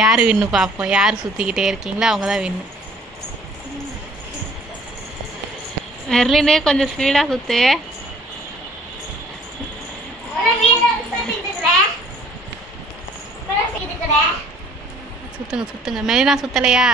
யார் வின்னு பார்ப்போம். யார் சுற்றிக்கிட்டே இருக்கீங்களோ அவங்க தான் வின்னு. மெர்லினே கொஞ்சம் ஸ்பீடாக சுற்று. சுற்றுங்க சுற்றுங்க. மெலினா சுற்றலையா?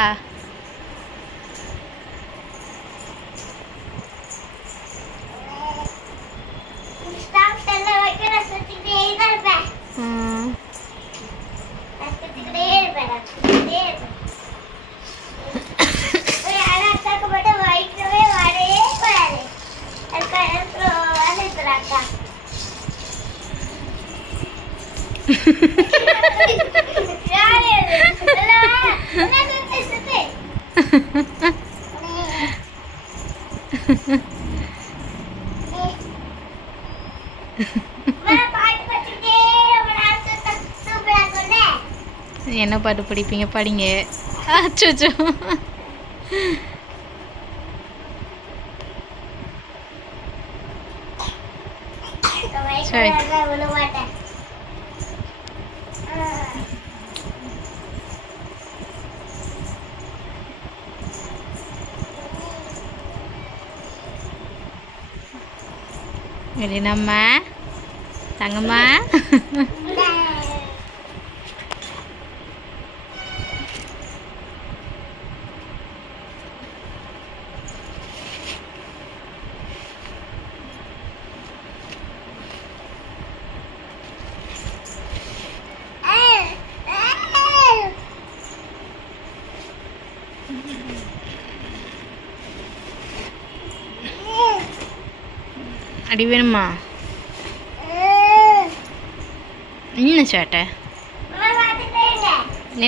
என்ன பாட்டு படிப்பீங்க? படிங்க. அச்சோ சரி. மெலினாம்மா, தங்கம்மா. அடி வேணுமா? என்ன சேட்டை?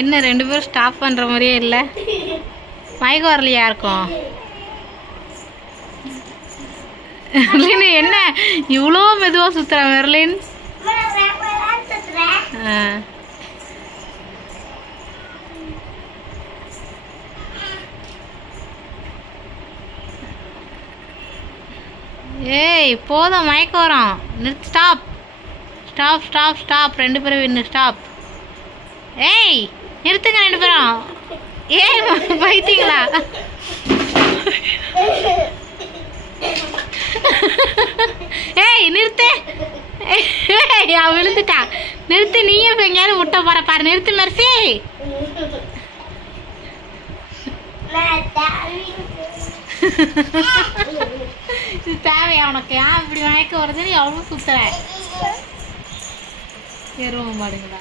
என்ன ரெண்டு பேரும் ஸ்டாப் பண்ணுற மாதிரியே இல்லை. மயக்கம் வரலையா இருக்கும்? மெர்லின் என்ன இவ்வளோ மெதுவாக சுற்றுற மெர்லின்? ஏய் போதும், மயக்கம் வரும். நிறுத்து. Stop stop stop stop. ரெண்டு பேரும் வின்னு. ஸ்டாப். ஏய் நிறுத்துங்க ரெண்டு பேரும். ஏய் பைத்தீங்களா? ஏய் நிறுத்து. அவன் விழுந்துட்டா. நிறுத்து. நீயும் இப்போ எங்கேயாவது முட்டை போற பாரு. நிறுத்து மெர்சி. இது தேவையா உனக்கு? ஏன் இப்படி மயக்கம் வருதுன்னு எவ்வளோ சுத்துற? எருவ மாடுங்களா?